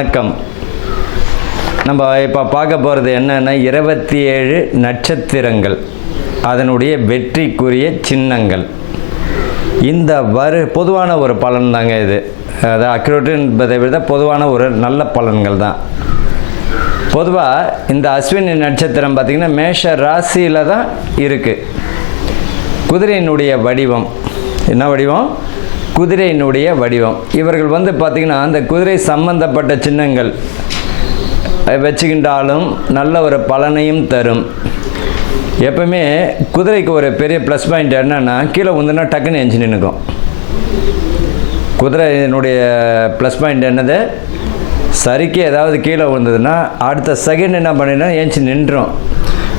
வணக்கம். நம்ம இப்போ பார்க்க போகிறது என்னென்னா இருபத்தி ஏழு நட்சத்திரங்கள். அதனுடைய வெற்றிக்குரிய சின்னங்கள். இந்த வரு பொதுவான ஒரு பலன் தாங்க இது. அது அக்யூரேட் என்பதை விட பொதுவான ஒரு நல்ல பலன்கள் தான். பொதுவாக இந்த அஸ்வினி நட்சத்திரம் பார்த்திங்கன்னா மேஷ ராசியில் தான் இருக்குது குதிரையினுடைய வடிவம். என்ன வடிவம்? குதிரையினுடைய வடிவம். இவர்கள் வந்து பார்த்திங்கன்னா அந்த குதிரை சம்பந்தப்பட்ட சின்னங்கள் வச்சுக்கின்றாலும் நல்ல ஒரு பலனையும் தரும். எப்பவுமே குதிரைக்கு ஒரு பெரிய ப்ளஸ் பாயிண்ட் என்னென்னா கீழே உந்துனா டக்குன்னு எஞ்சி நின்றுக்கும் குதிரையினுடைய ப்ளஸ் பாயிண்ட் என்னது? சரிக்கு ஏதாவது கீழே விழுந்ததுன்னா அடுத்த செகண்ட் என்ன பண்ணினா ஏஞ்சி நின்றோம்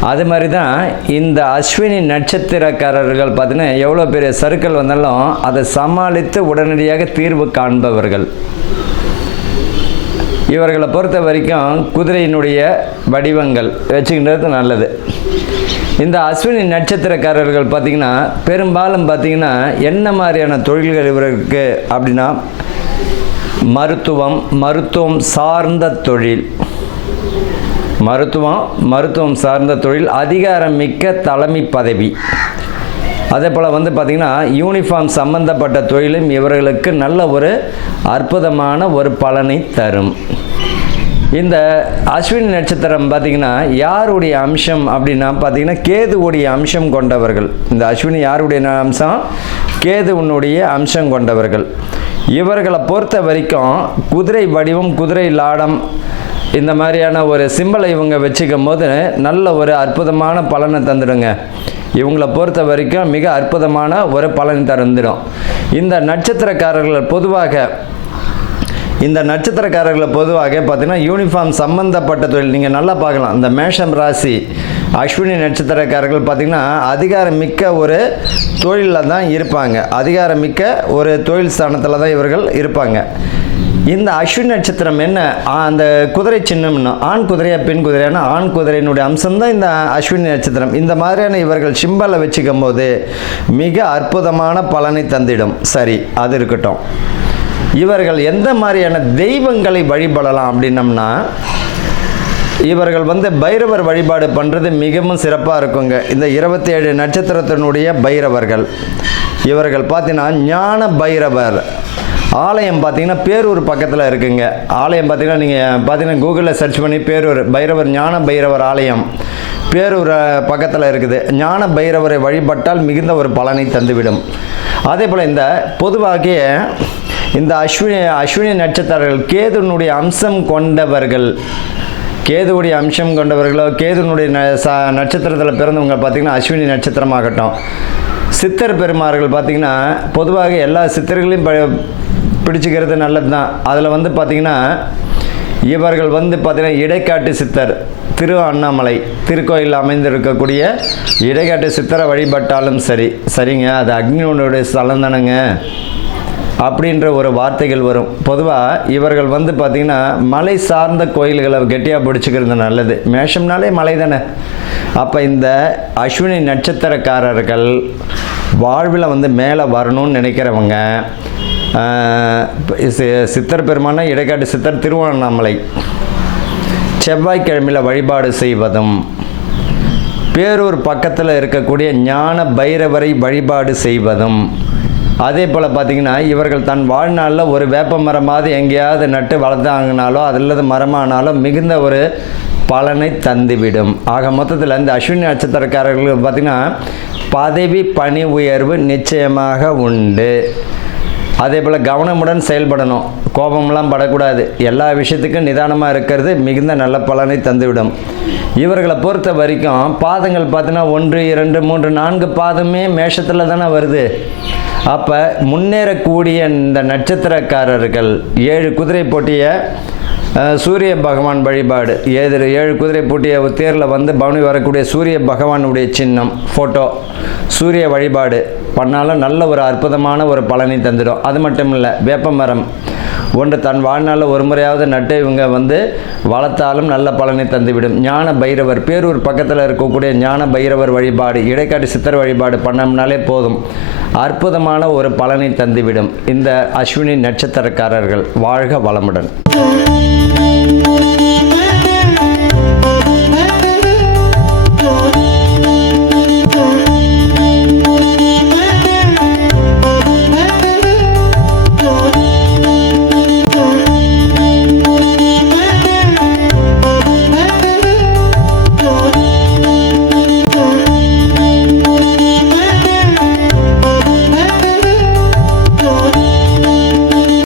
அது மாதிரி தான் இந்த அஸ்வினி நட்சத்திரக்காரர்கள் பார்த்தீங்கன்னா எவ்வளோ பெரிய சருக்கள் வந்தாலும் அதை சமாளித்து உடனடியாக தீர்வு காண்பவர்கள். இவர்களை பொறுத்த வரைக்கும் குதிரையினுடைய வடிவங்கள் வச்சுக்கின்றது நல்லது. இந்த அஸ்வினி நட்சத்திரக்காரர்கள் பார்த்திங்கன்னா பெரும்பாலும் பார்த்திங்கன்னா என்ன மாதிரியான தொழில்கள் இவருக்கு அப்படின்னா மருத்துவம் மருத்துவம் சார்ந்த தொழில். மருத்துவம் மருத்துவம் சார்ந்த தொழில் அதிகாரம் மிக்க தலைமை பதவி. அதே போல் வந்து பார்த்திங்கன்னா யூனிஃபார்ம் சம்பந்தப்பட்ட தொழிலும் இவர்களுக்கு நல்ல ஒரு அற்புதமான ஒரு பலனை தரும். இந்த அஸ்வினி நட்சத்திரம் பார்த்திங்கன்னா யாருடைய அம்சம் அப்படின்னா பார்த்திங்கன்னா கேதுவுடைய அம்சம் கொண்டவர்கள். இந்த அஸ்வினி யாருடைய அம்சம்? கேதுவனுடைய அம்சம் கொண்டவர்கள். இவர்களை பொறுத்த வரைக்கும் குதிரை வடிவம் குதிரை லாடம் இந்த மாதிரியான ஒரு சிம்பிளை இவங்க வச்சுக்கும் போது நல்ல ஒரு அற்புதமான பலனை தந்துடுங்க. இவங்களை பொறுத்த வரைக்கும் மிக அற்புதமான ஒரு பலன் தந்துடும். இந்த நட்சத்திரக்காரர்கள் பொதுவாக இந்த நட்சத்திரக்காரர்களை பொதுவாக பார்த்திங்கன்னா யூனிஃபார்ம் சம்மந்தப்பட்ட தொழில். நீங்கள் நல்லா பார்க்கலாம். இந்த மேஷம் ராசி அஸ்வினி நட்சத்திரக்காரர்கள் பார்த்திங்கன்னா அதிகாரம் மிக்க ஒரு தொழிலில் தான் இருப்பாங்க. அதிகாரம் மிக்க ஒரு தொழில் ஸ்தானத்தில் தான் இவர்கள் இருப்பாங்க. இந்த அஸ்வின் நட்சத்திரம் என்ன? அந்த குதிரை சின்னம்னு ஆண் குதிரையா பெண் குதிரையான? ஆண் குதிரையினுடைய அம்சம் தான் இந்த அஸ்வின் நட்சத்திரம். இந்த மாதிரியான இவர்கள் சிம்பலை வச்சுக்கும் போது மிக அற்புதமான பலனை தந்திடும். சரி அது இருக்கட்டும். இவர்கள் எந்த மாதிரியான தெய்வங்களை வழிபடலாம் அப்படின்னம்னா இவர்கள் வந்து பைரவர் வழிபாடு பண்ணுறது மிகவும் சிறப்பாக இருக்குங்க. இந்த இருபத்தி ஏழு நட்சத்திரத்தினுடைய பைரவர்கள். இவர்கள் பார்த்தீங்கன்னா ஞான பைரவர். ஆலயம் பார்த்தீங்கன்னா பேரூர் பக்கத்தில் இருக்குங்க. ஆலயம் பார்த்தீங்கன்னா நீங்கள் பார்த்தீங்கன்னா கூகுளில் சர்ச் பண்ணி பேரூர் பைரவர் ஞான பைரவர் ஆலயம் பேரூர் பக்கத்தில் இருக்குது. ஞான பைரவரை வழிபட்டால் மிகுந்த ஒரு பலனை தந்துவிடும். அதே போல் இந்த பொதுவாக இந்த அஸ்வினி அஸ்வினி நட்சத்திரர்கள் கேதுனுடைய அம்சம் கொண்டவர்கள் கேதுவுடைய அம்சம் கொண்டவர்களோ கேதுனுடைய ந நட்சத்திரத்தில் பிறந்தவங்க பார்த்திங்கன்னா அஸ்வினி நட்சத்திரமாகட்டும். சித்தர் பெருமார்கள் பார்த்திங்கன்னா பொதுவாக எல்லா சித்தர்களையும் ப பிடிச்சிக்கிறது நல்லது தான் அதில் வந்து பார்த்திங்கன்னா இவர்கள் வந்து பார்த்திங்கன்னா இடைக்காட்டு சித்தர் திரு அண்ணாமலை திருக்கோயில் அமைந்திருக்கக்கூடிய இடைக்காட்டு சித்தரை வழிபட்டாலும் சரி சரிங்க அது அக்னியோனுடைய ஸ்தலம் தானேங்க அப்படின்ற ஒரு வார்த்தைகள் வரும். பொதுவாக இவர்கள் வந்து பார்த்திங்கன்னா மலை சார்ந்த கோயில்களை கெட்டியாக பிடிச்சிக்கிறது நல்லது. மேஷம்னாலே மலை தானே. அப்போ இந்த அஸ்வினி நட்சத்திரக்காரர்கள் வாழ்வில் வந்து மேலே வரணும்னு நினைக்கிறவங்க சித்தர் பெருமான இடைக்காட்டு சித்தர் திருவண்ணாமலை. செவ்வாய்க்கிழமையில் வழிபாடு செய்வதும் பேரூர் பக்கத்தில் இருக்கக்கூடிய ஞான பைரவரை வழிபாடு செய்வதும் அதே போல் பார்த்திங்கன்னா இவர்கள் தன் வாழ்நாளில் ஒரு வேப்ப மரமாவது எங்கேயாவது நட்டு வளர்த்தாங்கனாலோ அதில்லது மரமானாலோ மிகுந்த ஒரு பலனை தந்துவிடும். ஆக மொத்தத்தில் இந்த அஸ்வினி நட்சத்திரக்காரர்களுக்கு பார்த்திங்கன்னா பதவி பணி உயர்வு நிச்சயமாக உண்டு. அதே போல் கவனமுடன் செயல்படணும். கோபம்லாம் படக்கூடாது. எல்லா விஷயத்துக்கும் நிதானமாக இருக்கிறது மிகுந்த நல்ல பலனை தந்துவிடும். இவர்களை பொறுத்த வரைக்கும் பாதங்கள் பார்த்தீங்கன்னா ஒன்று இரண்டு மூன்று நான்கு பாதமே மேஷத்தில் தானே வருது. அப்போ முன்னேறக்கூடிய இந்த நட்சத்திரக்காரர்கள் ஏழு குதிரை போட்டியை சூரிய பகவான் வழிபாடு. ஏது ஏழு குதிரை பூட்டிய தேரில் வந்து பவனி வரக்கூடிய சூரிய பகவானுடைய சின்னம் ஃபோட்டோ சூரிய வழிபாடு. பண்ணாலும் நல்ல ஒரு அற்புதமான ஒரு பலனை தந்துடும். அது மட்டும் இல்லை வேப்ப மரம். ஒன்று தன் வாழ்நாளில் ஒரு முறையாவது நட்டு இவங்க வந்து வளர்த்தாலும் நல்ல பலனை தந்துவிடும். ஞான பைரவர் பேரூர் பக்கத்தில் இருக்கக்கூடிய ஞான பைரவர் வழிபாடு இடைக்காட்டு சித்தர் வழிபாடு பண்ணோம்னாலே போதும். அற்புதமான ஒரு பலனை தந்துவிடும். இந்த அஸ்வினி நட்சத்திரக்காரர்கள். வாழ்க வளமுடன்.